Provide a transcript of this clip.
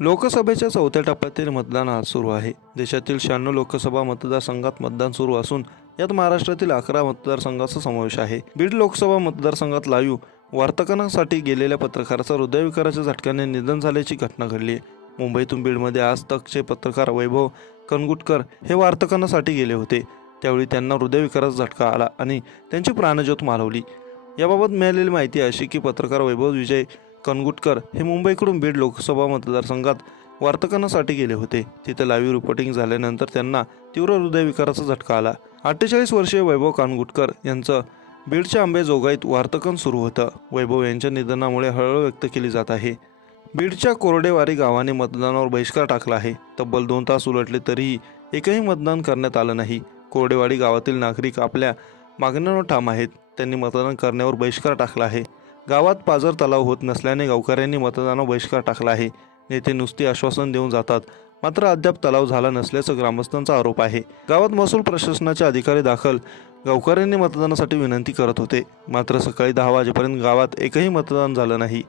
लोकसभेच्या चौथ्या टप्प्यातील मतदान आज सुरू आहे। देशातील 96 लोकसभा मतदारसंघात मतदान सुरू असून यात महाराष्ट्रातील 11 मतदारसंघाचा समावेश आहे। बीड लोकसभा मतदारसंघात लाईव्ह वार्तांकनासाठी गेलेल्या पत्रकाराचं हृदयविकाराच्या झटक्याने निधन झाल्याची घटना घडली आहे। मुंबईतून बीडमध्ये आज तकचे पत्रकार वैभव कनगुटकर हे वार्तांकनासाठी गेले होते। त्यावेळी त्यांना हृदयविकाराचा झटका आला आणि त्यांची प्राणज्योत मालवली। याबाबत मिळालेली माहिती अशी की पत्रकार वैभव विजय कनगुटकर हे मुंबईकडून बीड लोकसभा मतदारसंघात वार्तांकनासाठी गेले होते। तिथे लाईव्ह रिपोर्टिंग झाल्यानंतर त्यांना तीव्र हृदयविकाराचा झटका आला। 48 वर्षीय वैभव कनगुटकर यांचं बीडच्या अंबेजोगाईत वार्तांकन सुरू होतं। वैभव यांच्या निधनामुळे हळहळ व्यक्त केली जात आहे। बीडच्या कोरडेवारी गावाने मतदानावर बहिष्कार टाकला आहे। तब्बल 2 तास उलटले तरीही एकही मतदान करण्यात आलं नाही। कोरडेवाडी गावातील नागरिक आपल्या मागण्यांवर ठाम आहेत। त्यांनी मतदान करण्यावर बहिष्कार टाकला आहे। गावात पाझर तलाव होत नसल्याने गावकऱ्यांनी मतदानावर बहिष्कार टाकला आहे। नेते नुसती आश्वासन देऊन जातात, मात्र अद्याप तलाव झाला नसल्याचा ग्रामस्थांचा आरोप आहे। गावात महसूल प्रशासनाचे अधिकारी दाखल गावकऱ्यांनी मतदानासाठी विनंती करत होते, मात्र सकाळी 10 वाजेपर्यंत गावात एकही मतदान झालं नाही।